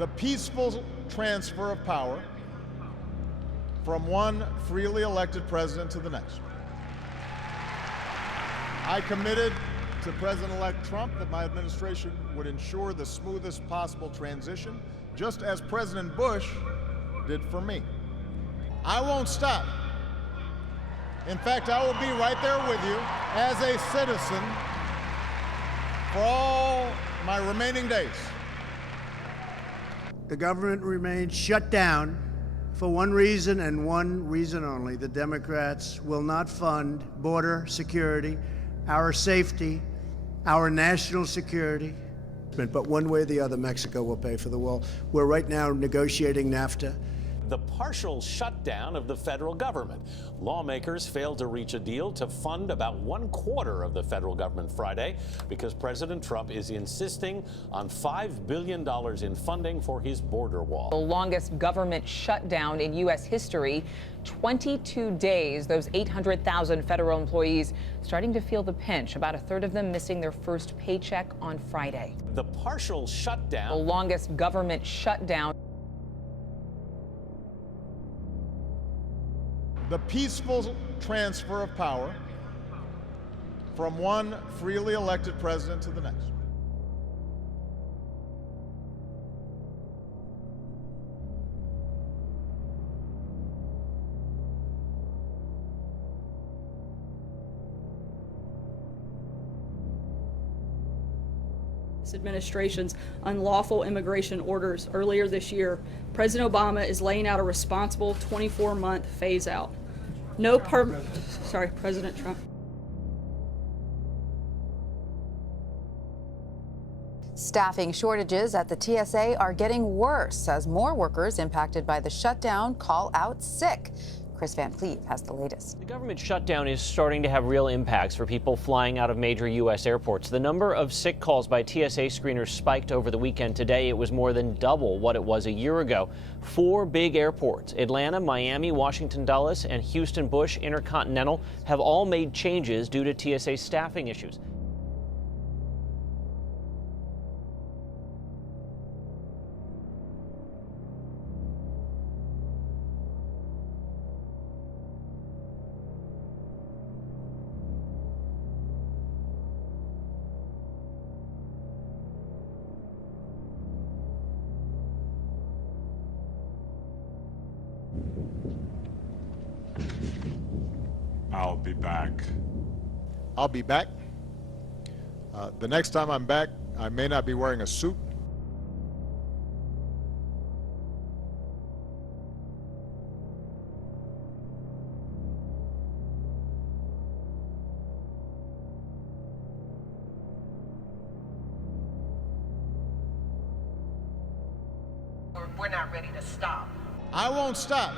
the peaceful transfer of power from one freely elected president to the next. I committed to President-elect Trump that my administration would ensure the smoothest possible transition, just as President Bush did for me. I won't stop. In fact, I will be right there with you as a citizen for all my remaining days. The government remains shut down for one reason and one reason only. The Democrats will not fund border security, our safety, our national security. But one way or the other, Mexico will pay for the wall. We're right now negotiating NAFTA. The partial shutdown of the federal government. Lawmakers failed to reach a deal to fund about 1/4 of the federal government Friday because President Trump is insisting on $5 billion in funding for his border wall. The longest government shutdown in U.S. history, 22 days. Those 800,000 federal employees starting to feel the pinch, about a third of them missing their first paycheck on Friday. The partial shutdown. The longest government shutdown. The peaceful transfer of power from one freely elected president to the next. Administration's unlawful immigration orders earlier this year, President Obama is laying out a responsible 24-month phase out. President Trump. Staffing shortages at the TSA are getting worse as more workers impacted by the shutdown call out sick. Chris Van Cleve has the latest. The government shutdown is starting to have real impacts for people flying out of major U.S. airports. The number of sick calls by TSA screeners spiked over the weekend. Today, it was more than double what it was a year ago. 4 big airports, Atlanta, Miami, Washington Dulles, and Houston Bush Intercontinental, have all made changes due to TSA staffing issues. I'll be back. I'll be back. The next time I'm back, I may not be wearing a suit. We're not ready to stop. I won't stop.